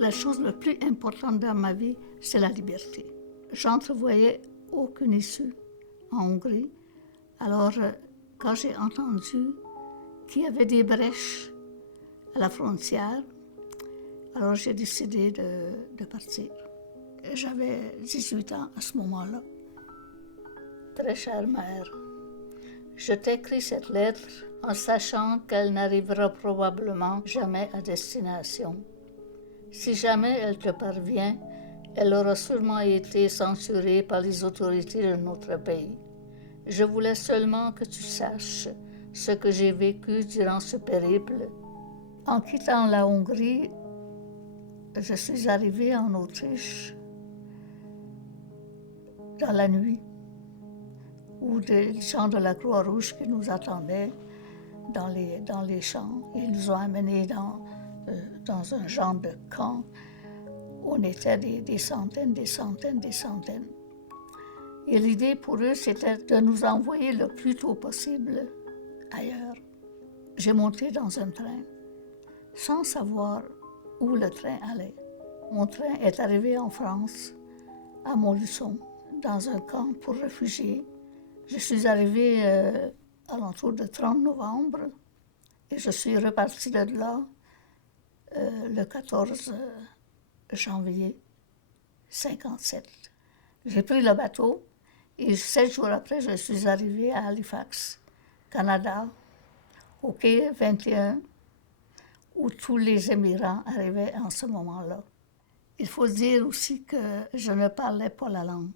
la chose la plus importante dans ma vie, c'est la liberté. J'entrevoyais aucune issue en Hongrie. Alors, quand j'ai entendu qu'il y avait des brèches à la frontière, alors j'ai décidé de partir. J'avais 18 ans à ce moment-là. Très chère mère, je t'écris cette lettre en sachant qu'elle n'arrivera probablement jamais à destination. Si jamais elle te parvient, elle aura sûrement été censurée par les autorités de notre pays. Je voulais seulement que tu saches ce que j'ai vécu durant ce périple. En quittant la Hongrie, je suis arrivée en Autriche dans la nuit, où des gens de la Croix-Rouge qui nous attendaient dans les champs. Ils nous ont amenés dans un genre de camp. On était des centaines. Et l'idée pour eux, c'était de nous envoyer le plus tôt possible ailleurs. J'ai monté dans un train sans savoir où le train allait. Mon train est arrivé en France, à Montluçon, dans un camp pour réfugiés. Je suis arrivée à l'entour du 30 novembre et je suis repartie de là le 14 janvier 1957. J'ai pris le bateau et 7 jours après, je suis arrivée à Halifax, Canada, au quai 21, où tous les émigrants arrivaient en ce moment-là. Il faut dire aussi que je ne parlais pas la langue,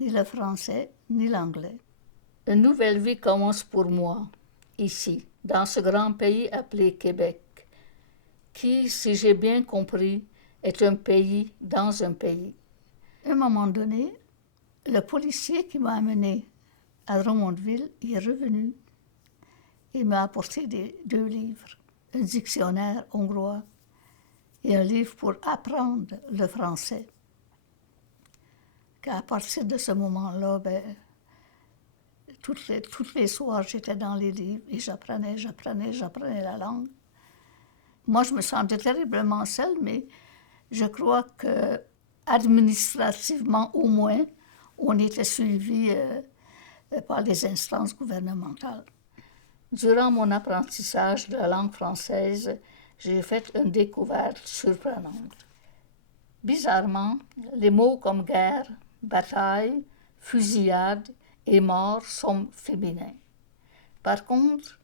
ni le français, ni l'anglais. Une nouvelle vie commence pour moi, ici, dans ce grand pays appelé Québec, qui, si j'ai bien compris, est un pays dans un pays. À un moment donné, le policier qui m'a amené à Drummondville est revenu et m'a apporté 2 livres, un dictionnaire hongrois et un livre pour apprendre le français. Qu'à partir de ce moment-là, toutes les soirs, j'étais dans les livres et j'apprenais la langue. Moi, je me sentais terriblement seule, mais je crois que administrativement, au moins, on était suivi par les instances gouvernementales. Durant mon apprentissage de la langue française, j'ai fait une découverte surprenante. Bizarrement, les mots comme guerre, bataille, fusillade et mort sont féminins. Par contre,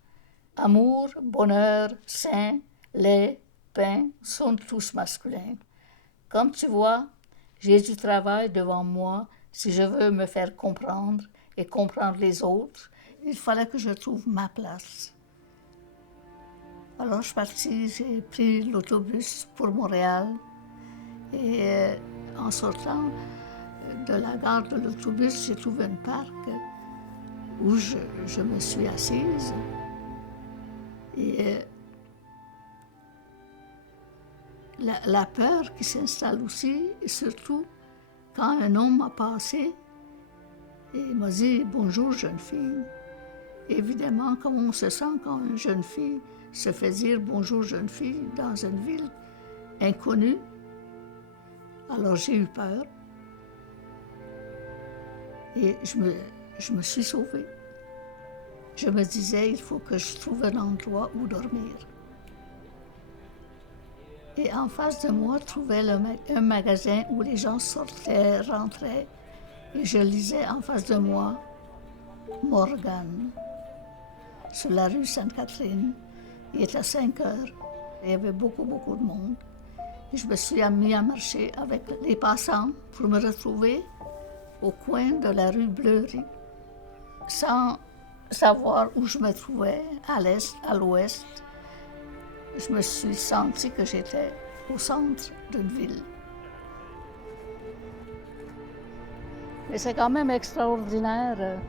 amour, bonheur, sein, lait, pain sont tous masculins. Comme tu vois, j'ai du travail devant moi si je veux me faire comprendre et comprendre les autres. Il fallait que je trouve ma place. Alors je suis partie, j'ai pris l'autobus pour Montréal et en sortant de la gare de l'autobus, j'ai trouvé un parc où je me suis assise et la peur qui s'installe aussi, et surtout quand un homme m'a passé et m'a dit « Bonjour, jeune fille ». Évidemment, comment on se sent quand une jeune fille se fait dire « Bonjour, jeune fille » dans une ville inconnue. Alors j'ai eu peur et je me suis sauvée. Je me disais, il faut que je trouve un endroit où dormir. Et en face de moi, je trouvais un magasin où les gens sortaient, rentraient. Et je lisais en face de moi Morgan, sur la rue Sainte-Catherine. Il était 5 heures. Il y avait beaucoup de monde. Et je me suis mis à marcher avec les passants pour me retrouver au coin de la rue Bleury, sans savoir où je me trouvais, à l'est, à l'ouest. Je me suis sentie que j'étais au centre d'une ville. Mais c'est quand même extraordinaire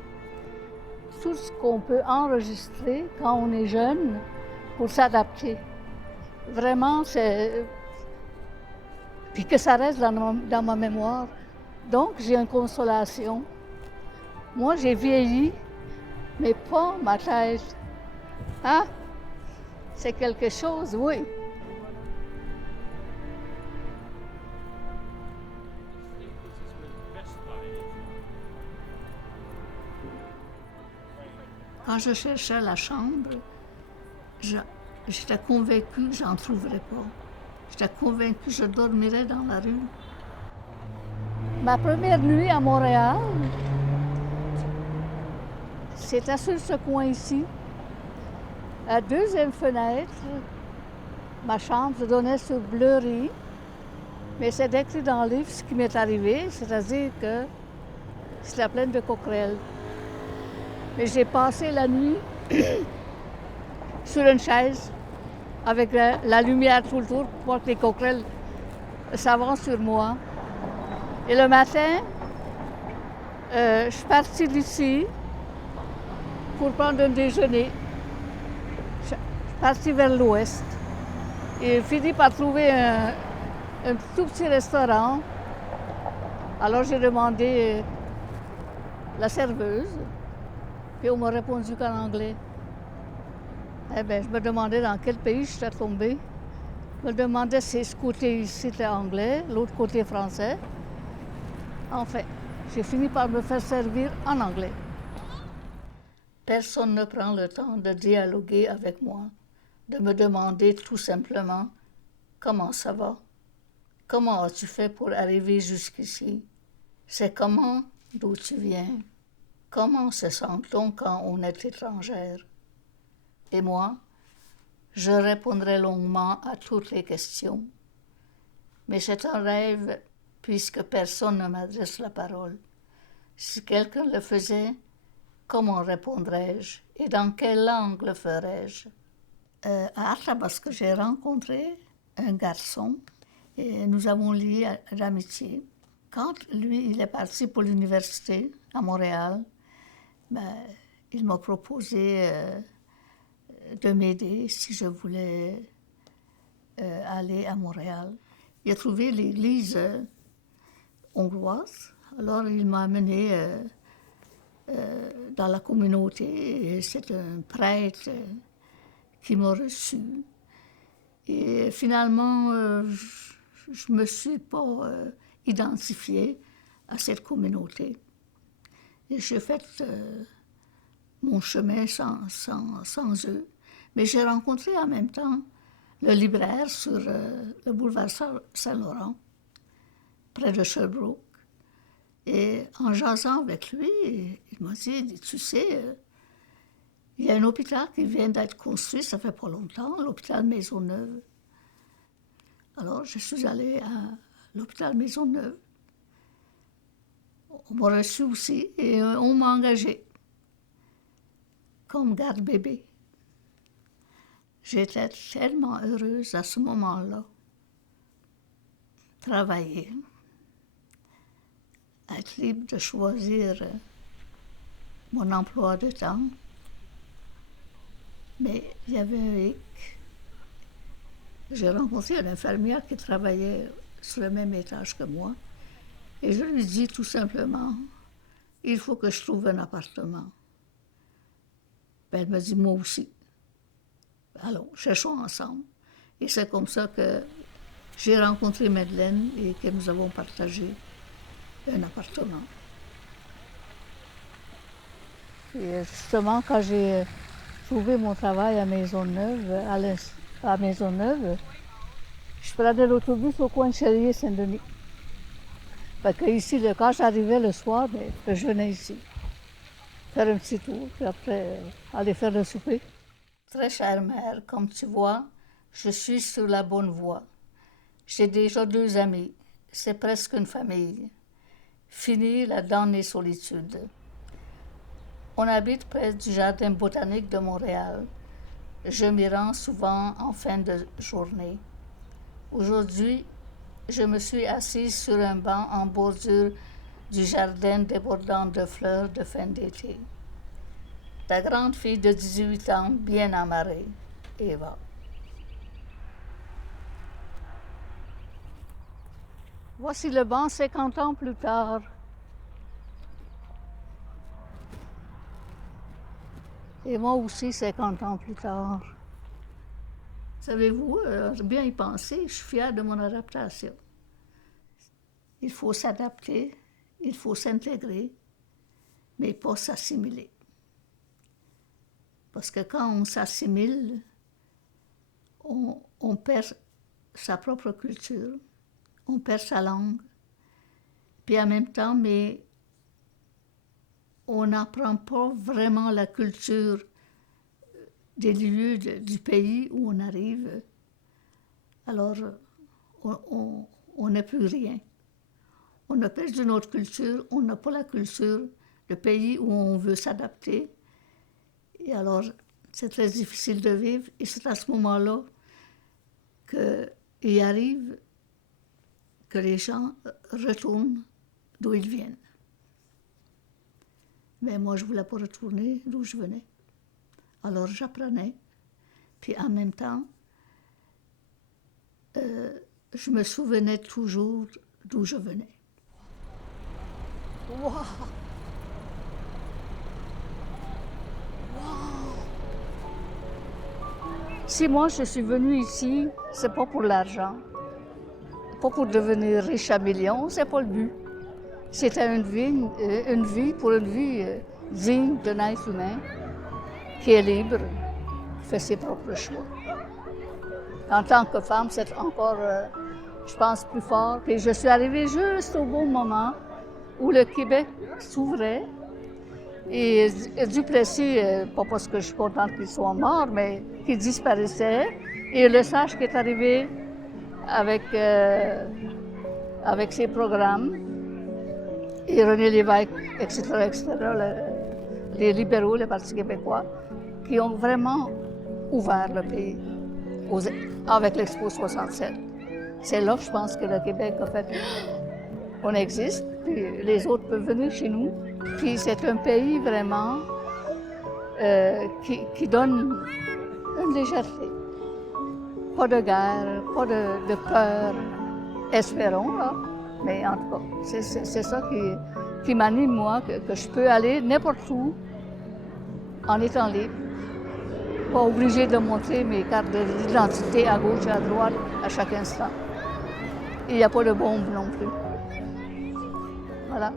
tout ce qu'on peut enregistrer quand on est jeune pour s'adapter. Vraiment, c'est... Puis que ça reste dans ma mémoire. Donc, j'ai une consolation. Moi, j'ai vieilli, mais pas ma tête. Hein? C'est quelque chose, oui. Quand je cherchais la chambre, j'étais convaincue que j'en trouverais pas. J'étais convaincue que je dormirais dans la rue. Ma première nuit à Montréal, c'était sur ce coin ici. La deuxième fenêtre, ma chambre donnait sur Bleury, mais c'est écrit dans le livre ce qui m'est arrivé, c'est-à-dire que c'était plein de coquerelles. Mais j'ai passé la nuit sur une chaise avec la lumière tout le tour pour que les coquerelles s'avancent sur moi. Et le matin, je suis partie d'ici pour prendre un déjeuner. Je suis partie vers l'ouest et fini par trouver un tout petit restaurant. Alors j'ai demandé la serveuse, puis on m'a répondu qu'en anglais. Eh bien, je me demandais dans quel pays j'étais tombée. Je me demandais si ce côté ici était anglais, l'autre côté français. Enfin, j'ai fini par me faire servir en anglais. Personne ne prend le temps de dialoguer avec moi, de me demander tout simplement « Comment ça va? Comment as-tu fait pour arriver jusqu'ici? C'est comment d'où tu viens? Comment se sent-on quand on est étrangère? » Et moi, je répondrai longuement à toutes les questions. Mais c'est un rêve puisque personne ne m'adresse la parole. Si quelqu'un le faisait, comment répondrais-je et dans quelle langue le ferais-je? À Athabasca, j'ai rencontré un garçon et nous avons lié d'amitié. Quand lui, il est parti pour l'université à Montréal, ben, il m'a proposé de m'aider si je voulais aller à Montréal. Il a trouvé l'église hongroise, alors il m'a amené dans la communauté et c'est un prêtre qui m'a reçu. Et finalement, je ne me suis pas identifiée à cette communauté. Et j'ai fait mon chemin sans eux. Mais j'ai rencontré en même temps le libraire sur le boulevard Saint-Laurent, près de Sherbrooke. Et en jasant avec lui, il m'a dit, tu sais, il y a un hôpital qui vient d'être construit, ça fait pas longtemps, l'hôpital Maisonneuve. Alors, je suis allée à l'hôpital Maisonneuve. On m'a reçu aussi et on m'a engagée comme garde-bébé. J'étais tellement heureuse à ce moment-là. Travailler, être libre de choisir mon emploi de temps. Mais il y avait un hic. J'ai rencontré une infirmière qui travaillait sur le même étage que moi. Et je lui dis tout simplement, il faut que je trouve un appartement. Ben, elle me dit, moi aussi. Alors, cherchons ensemble. Et c'est comme ça que j'ai rencontré Madeleine et que nous avons partagé un appartement. Et justement, quand j'ai trouvé mon travail à Maisonneuve, je prenais l'autobus au coin de Chérier Saint-Denis. Parce que ici, quand j'arrivais le soir, je venais ici, faire un petit tour, puis après, aller faire le souper. Très chère mère, comme tu vois, je suis sur la bonne voie. J'ai déjà 2 amis, c'est presque une famille. Fini la dernière solitude. On habite près du jardin botanique de Montréal. Je m'y rends souvent en fin de journée. Aujourd'hui, je me suis assise sur un banc en bordure du jardin débordant de fleurs de fin d'été. Ta grande fille de 18 ans, bien amarrée, Eva. Voici le banc 50 ans plus tard. Et moi aussi 50 ans plus tard. Savez-vous, bien y penser, je suis fière de mon adaptation. Il faut s'adapter, il faut s'intégrer, mais pas s'assimiler. Parce que quand on s'assimile, on perd sa propre culture, on perd sa langue. Puis en même temps, mais on n'apprend pas vraiment la culture des lieux du pays où on arrive. Alors, on n'a plus rien. On a perdu notre culture, on n'a pas la culture, le pays où on veut s'adapter. Et alors, c'est très difficile de vivre. Et c'est à ce moment-là qu'il arrive que les gens retournent d'où ils viennent. Mais moi, je ne voulais pas retourner d'où je venais. Alors, j'apprenais. Puis en même temps, je me souvenais toujours d'où je venais. Wow! Si moi je suis venue ici, c'est pas pour l'argent, pas pour devenir riche à millions, c'est pas le but. C'était une vie digne d'un être humain qui est libre, qui fait ses propres choix. En tant que femme, c'est encore, je pense, plus fort. Puis je suis arrivée juste au bon moment où le Québec s'ouvrait. Et Duplessis, pas parce que je suis contente qu'il soit mort, mais qu'il disparaissait. Et le sage qui est arrivé avec ses programmes, et René Lévesque, etc., les libéraux, le Parti québécois, qui ont vraiment ouvert le pays avec l'Expo 67. C'est là, je pense, que le Québec a fait « on existe », puis les autres peuvent venir chez nous. Puis c'est un pays vraiment qui donne une légèreté. Pas de guerre, pas de peur. Espérons, là. Mais en tout cas, c'est ça qui m'anime, moi, que je peux aller n'importe où en étant libre. Pas obligé de montrer mes cartes d'identité à gauche et à droite à chaque instant. Il n'y a pas de bombe non plus. Voilà.